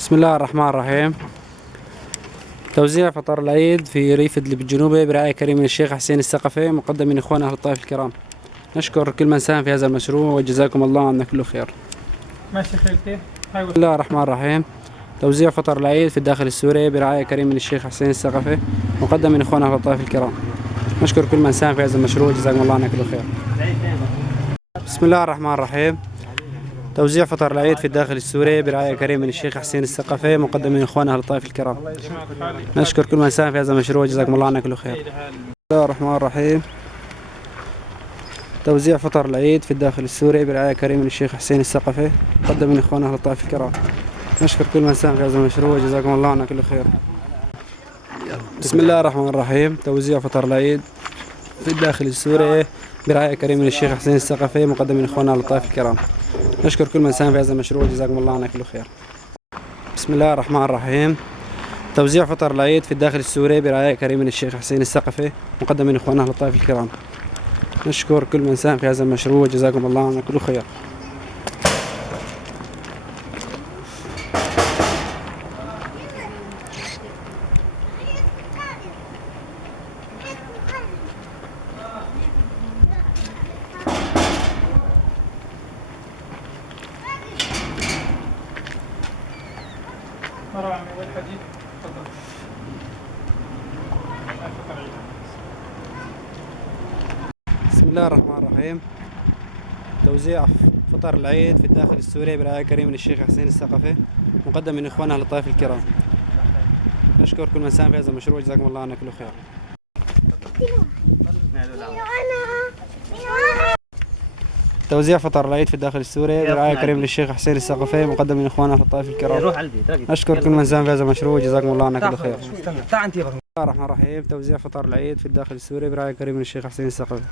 بسم الله الرحمن الرحيم. توزيع فطار العيد في ريف إدلب الجنوبي برعاية كريمة من الشيخ حسين الثقفي مقدم من إخوان أهل الطائف الكرام. نشكر كل من ساهم في هذا المشروع وجزاكم الله عنا كل خير. ماشي خيلتي. بسم الله الرحمن الرحيم. توزيع فطر العيد في الداخل السوري برعاية كريمة من الشيخ حسين الثقفي مقدم من إخوان أهل الطائف الكرام. نشكر كل من ساهم في هذا المشروع وجزاكم الله عنا كل خير. بسم الله الرحمن الرحيم. توزيع فطر العيد في الداخل السوري برعاية كريمة من الشيخ حسين الثقفي مقدم من إخوان أهل الطائف الكرام. نشكر كل من ساهم في هذا المشروع وجزاكم الله عنا كل خير. بسم الله الرحمن الرحيم. توزيع فطر العيد في الداخل السوري برعاية كريمة من الشيخ حسين الثقفي مقدم من إخوان أهل الطائف الكرام. نشكر كل من ساهم في هذا المشروع وجزاكم الله عنا كل خير. بسم الله الرحمن الرحيم. توزيع فطر العيد في الداخل السوري برعاية كريمة من الشيخ حسين الثقفي مقدم من إخوان أهل الطائف الكرام. نشكر كل من ساهم في هذا المشروع وجزاكم الله عنا كل خير. بسم الله الرحمن الرحيم. توزيع فطر العيد في الداخل السوري برعاية كريمة من الشيخ حسين الثقفي مقدم من إخوان أهل الطائف الكرام. نشكر كل من ساهم في هذا المشروع وجزاكم الله عنا كل خير. مرة عمي والحديد تفضل. بسم الله الرحمن الرحيم. توزيع فطر العيد في الداخل السوري برعاية كريمة من الشيخ حسين الثقفي مقدم من إخوان أهل الطائف الكرام. نشكر كل من ساهم في هذا المشروع وجزاكم الله عنا كل خير. توزيع فطر العيد في الداخل السوري برعاية كريمة من الشيخ حسين الثقفي مقدم من إخوان أهل الطائف الكرام. نشكر كل من ساهم في هذا المشروع وجزاكم الله عنا كل خير. بسم الله الرحمن الرحيم. توزيع فطر العيد في الداخل السوري برعاية كريمة من الشيخ حسين الثقفي